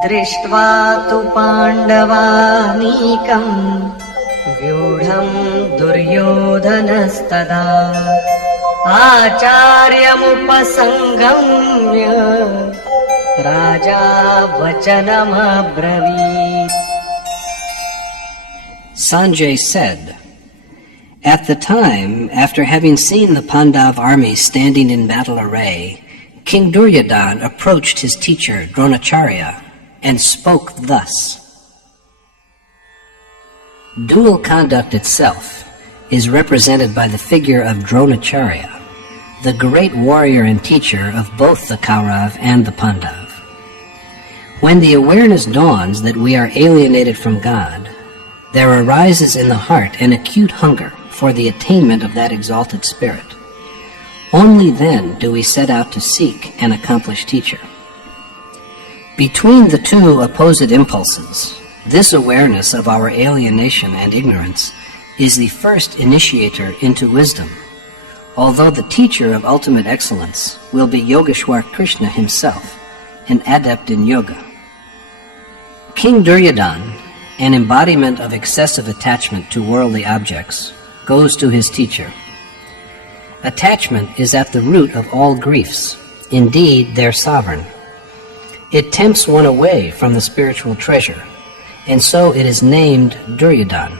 दृष्ट्वा तु पाण्डवानीकम् व्यूढम् दुर्योधनस्तदा आचार्यमुपसङ्गम्य राजा वचनमब्रवीत्. Sanjay said, "At the time, after having seen the Pandav army standing in battle array, King Duryodhana approached his teacher Dronacharya and spoke thus." Dual conduct itself is represented by the figure of Dronacharya, the great warrior and teacher of both the Kaurav and the Pandav. When the awareness dawns that we are alienated from God, there arises in the heart an acute hunger for the attainment of that exalted spirit. Only then do we set out to seek an accomplished teacher. Between the two opposite impulses, this awareness of our alienation and ignorance is the first initiator into wisdom, although the teacher of ultimate excellence will be Yogeshwar Krishna himself, an adept in yoga. King Duryodhana, an embodiment of excessive attachment to worldly objects, goes to his teacher. Attachment is at the root of all griefs, indeed their sovereign. It tempts one away from the spiritual treasure, and so it is named Duryodhana.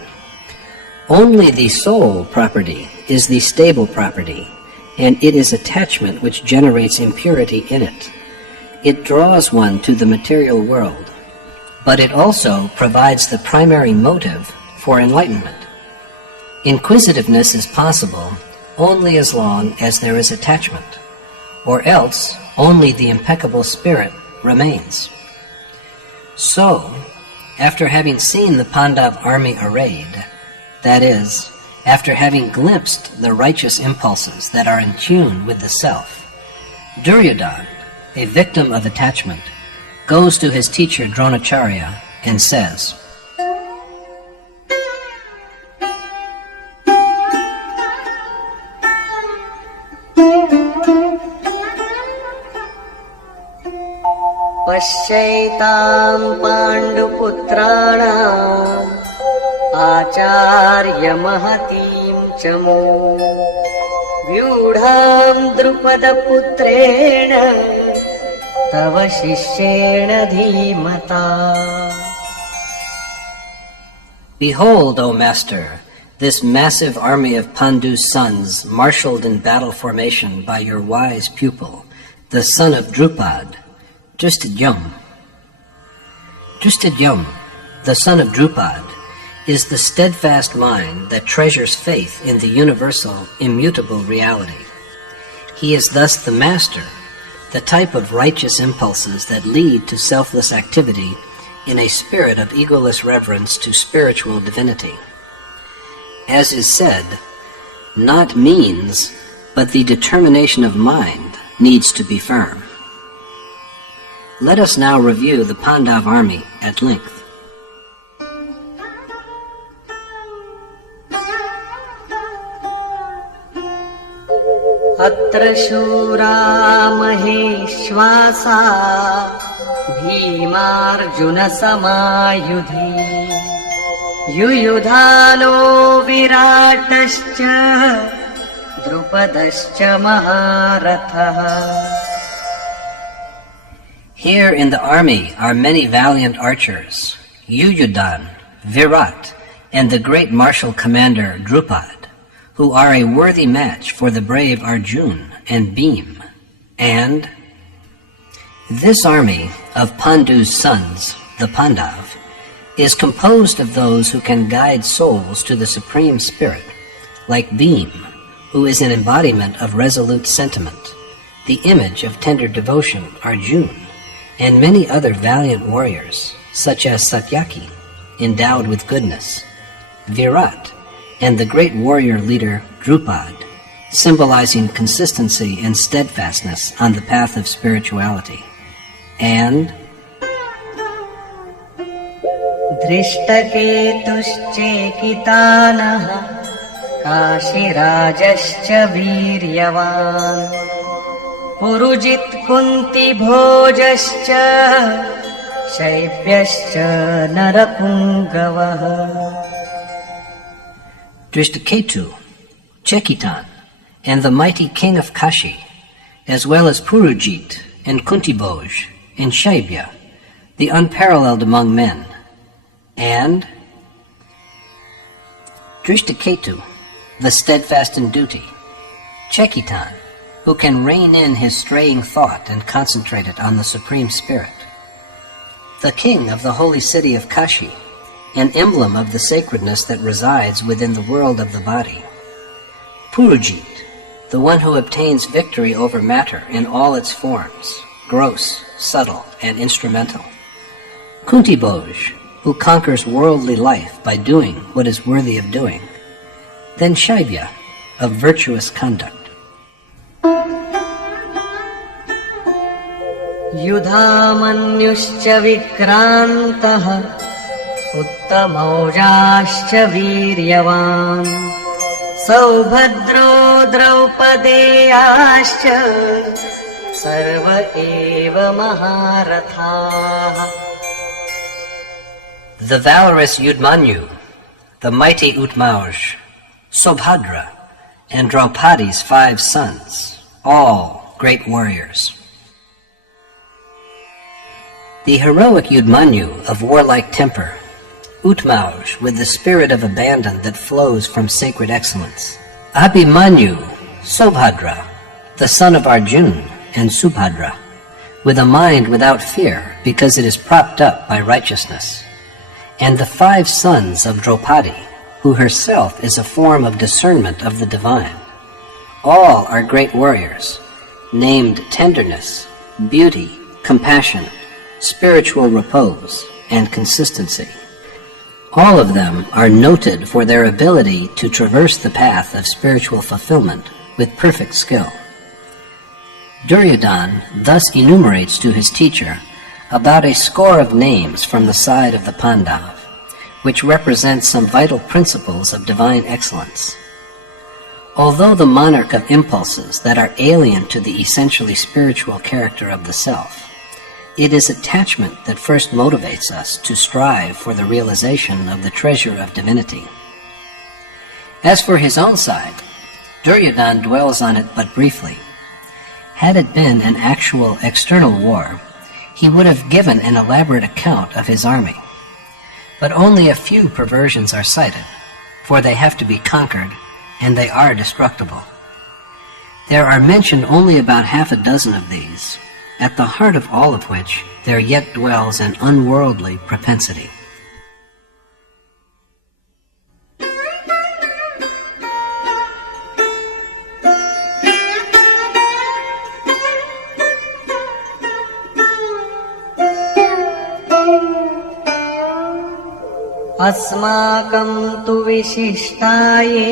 Only the soul property is the stable property, and it is attachment which generates impurity in it. It draws one to the material world, but it also provides the primary motive for enlightenment. Inquisitiveness is possible only as long as there is attachment, or else only the impeccable spirit remains. So, after having seen the Pandav army arrayed, that is, after having glimpsed the righteous impulses that are in tune with the self, Duryodhana, a victim of attachment, goes to his teacher Dronacharya and says, पश्यैताम् पाण्डुपुत्राणाम् आचार्यमहतीम् च मो व्यूढाम् द्रुपदपुत्रेण तव शिष्येण धीमता. Behold, O Master, this massive army of Pandu's sons, marshaled in battle formation by your wise pupil, the son of Drupad, Drishtadyum. Drishtadyum, the son of Drupad, is the steadfast mind that treasures faith in the universal, immutable reality. He is thus the master, the type of righteous impulses that lead to selfless activity in a spirit of egoless reverence to spiritual divinity. As is said, not means, but the determination of mind needs to be firm. Let us now review the Pandav army at length. अत्र शूरा महेश्वासा भीमार्जुनसमायुधि युयुधानो विराटश्च द्रुपदश्च महारथः. Here in the army are many valiant archers, Yuyudhan, Virat, and the great martial commander Drupad, who are a worthy match for the brave Arjun and Bhim. And this army of Pandu's sons, the Pandav, is composed of those who can guide souls to the Supreme Spirit, like Bhim, who is an embodiment of resolute sentiment, the image of tender devotion, Arjun, and many other valiant warriors, such as Satyaki, endowed with goodness, Virat, and the great warrior leader Drupad, symbolizing consistency and steadfastness on the path of spirituality. And Drishtaketushchekitanah Kashirajascha Viryavan Purujit Kunti Bhojascha शैब्यश्च नरपुङ्गवः Drishtaketu, Chekitan, and the mighty king of Kashi, as well as Purujit and Kuntiboj and Shaibya, the unparalleled among men, and Drishtaketu, the steadfast in duty, Chekitan, who can rein in his straying thought and concentrate it on the Supreme Spirit, the king of the holy city of Kashi, an emblem of the sacredness that resides within the world of the body, Purujit, the one who obtains victory over matter in all its forms, gross, subtle, and instrumental, Kuntiboj, who conquers worldly life by doing what is worthy of doing, then Shaibya, of virtuous conduct. युधामन्युश्च विक्रान्तः उत्तमौजाश्च वीर्यवान् सौभद्रो द्रौपदेयाश्च सर्व एव महारथाः. The valorous Yudmanyu, the mighty Utmauj, Sobhadra, and Draupadi's 5 sons, all great warriors. The heroic Yudmanyu of warlike temper, Utmauj with the spirit of abandon that flows from sacred excellence, Abhimanyu, Sobhadra, the son of Arjun and Subhadra, with a mind without fear because it is propped up by righteousness, and the 5 sons of Draupadi, who herself is a form of discernment of the divine. All are great warriors, named tenderness, beauty, compassion, spiritual repose, and consistency. All of them are noted for their ability to traverse the path of spiritual fulfillment with perfect skill. Duryodhan thus enumerates to his teacher about a score of names from the side of the Pandav, which represent some vital principles of divine excellence. Although the monarch of impulses that are alien to the essentially spiritual character of the self, it is attachment that first motivates us to strive for the realization of the treasure of divinity. As for his own side, Duryodhan dwells on it but briefly. Had it been an actual external war, he would have given an elaborate account of his army. But only a few perversions are cited, for they have to be conquered, and they are destructible. There are mentioned only about half a dozen of these, at the heart of all of which there yet dwells an unworldly propensity. अस्माकं तु विशिष्टाये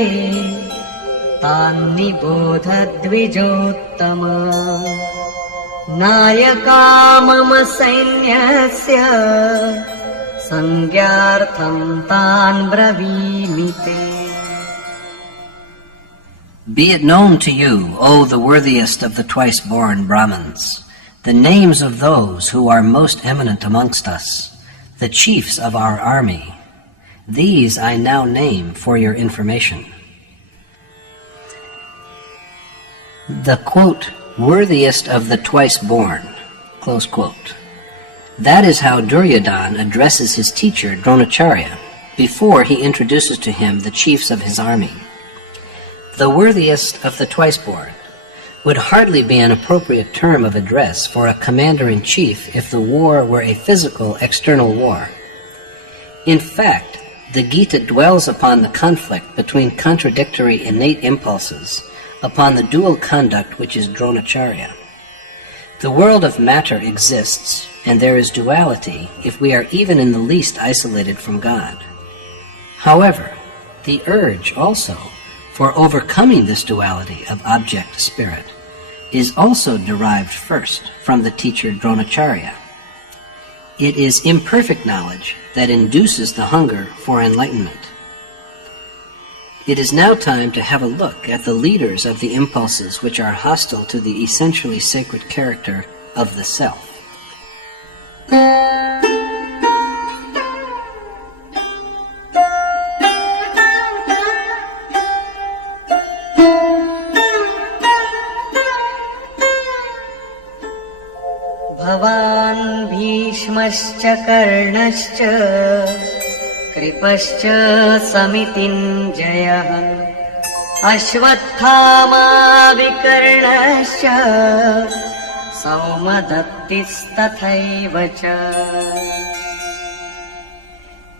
तान्निबोध द्विजोत्तम नायका मम सैन्यस्य संज्ञार्थं तान् ब्रवीमि ते. Be it known to you, O the worthiest of the twice-born Brahmins, the names of those who are most eminent amongst us, the chiefs of our army. These I now name for your information. The quote, worthiest of the twice-born, close quote. That is how Duryodhan addresses his teacher Dronacharya before he introduces to him the chiefs of his army. The worthiest of the twice-born would hardly be an appropriate term of address for a commander-in-chief if the war were a physical external war. In fact, the Gita dwells upon the conflict between contradictory innate impulses, upon the dual conduct which is Dronacharya. The world of matter exists, and there is duality if we are even in the least isolated from God. However, the urge also for overcoming this duality of object-spirit is also derived first from the teacher Dronacharya. It is imperfect knowledge that induces the hunger for enlightenment. It is now time to have a look at the leaders of the impulses which are hostile to the essentially sacred character of the self. भवान् भीष्मश्च कर्णश्च कृपश्च समितिञ्जयः अश्वत्थामा विकर्णश्च सौमदत्तिस्तथैव च.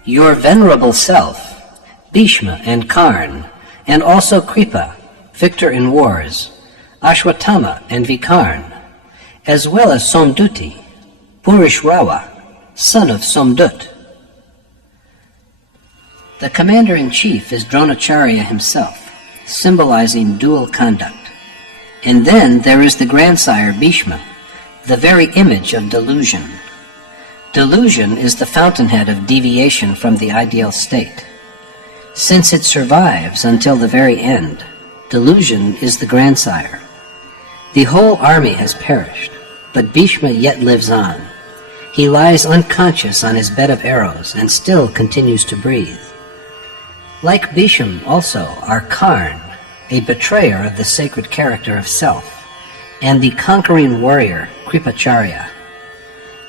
Your venerable self, Bhishma and Karn, and also Kripa, victor in wars, Ashwatthama and Vikarn, as well as Somduti, Purishrawa, son of Somdut. The commander-in-chief is Dronacharya himself, symbolizing dual conduct. And then there is the grandsire Bhishma, the very image of delusion. Delusion is the fountainhead of deviation from the ideal state. Since it survives until the very end, delusion is the grandsire. The whole army has perished, but Bhishma yet lives on. He lies unconscious on his bed of arrows and still continues to breathe. Like Bhishma also are Karn, a betrayer of the sacred character of self, and the conquering warrior Kripacharya.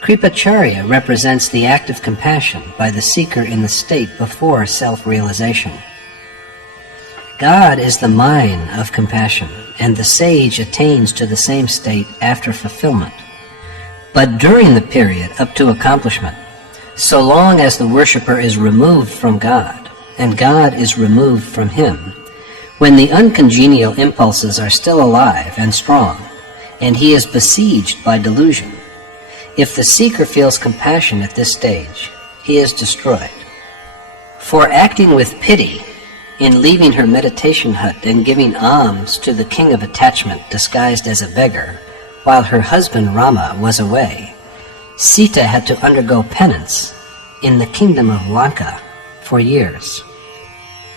Kripacharya represents the act of compassion by the seeker in the state before self-realization. God is the mine of compassion, and the sage attains to the same state after fulfillment. But during the period up to accomplishment, so long as the worshipper is removed from God, and God is removed from him, when the uncongenial impulses are still alive and strong, and he is besieged by delusion, if the seeker feels compassion at this stage, he is destroyed. For acting with pity, in leaving her meditation hut and giving alms to the king of attachment disguised as a beggar, while her husband Rama was away, Sita had to undergo penance in the kingdom of Lanka for years.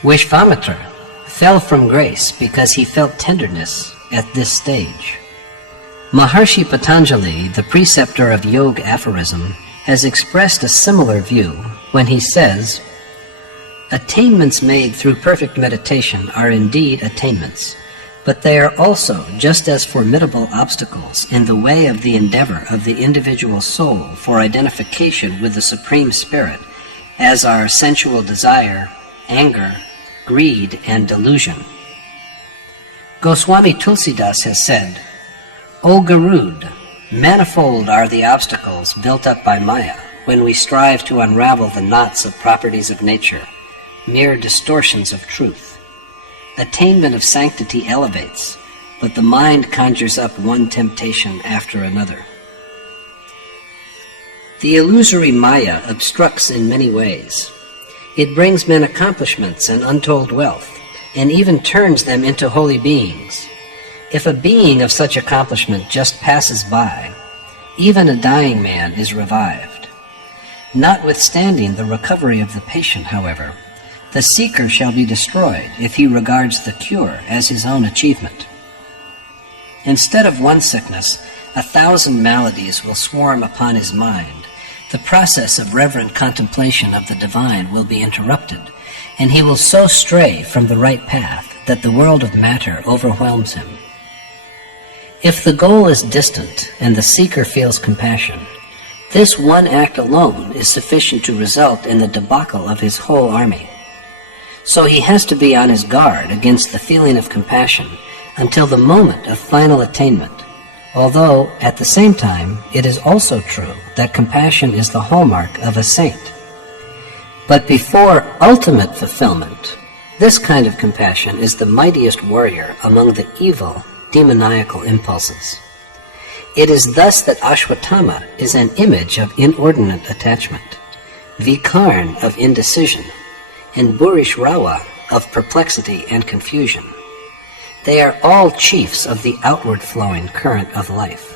Vishvamitra fell from grace because he felt tenderness at this stage. Maharshi Patanjali, the preceptor of Yoga aphorism, has expressed a similar view when he says, "Attainments made through perfect meditation are indeed attainments, but they are also just as formidable obstacles in the way of the endeavor of the individual soul for identification with the Supreme Spirit as are sensual desire, anger, greed, and delusion." Goswami Tulsidas has said, "O Garud, manifold are the obstacles built up by Maya when we strive to unravel the knots of properties of nature, mere distortions of truth. Attainment of sanctity elevates, but the mind conjures up one temptation after another." The illusory Maya obstructs in many ways. It brings men accomplishments and untold wealth, and even turns them into holy beings. If a being of such accomplishment just passes by, even a dying man is revived. Notwithstanding the recovery of the patient, however, the seeker shall be destroyed if he regards the cure as his own achievement. Instead of one sickness, 1,000 maladies will swarm upon his mind. The process of reverent contemplation of the divine will be interrupted, and he will so stray from the right path that the world of matter overwhelms him. If the goal is distant and the seeker feels compassion, this one act alone is sufficient to result in the debacle of his whole army. So he has to be on his guard against the feeling of compassion until the moment of final attainment, although at the same time it is also true that compassion is the hallmark of a saint. But before ultimate fulfillment, this kind of compassion is the mightiest warrior among the evil demoniacal impulses. It is thus that Ashwatthama is an image of inordinate attachment, Vikarn of indecision, and Purishrawa of perplexity and confusion. They are all chiefs of the outward flowing current of life.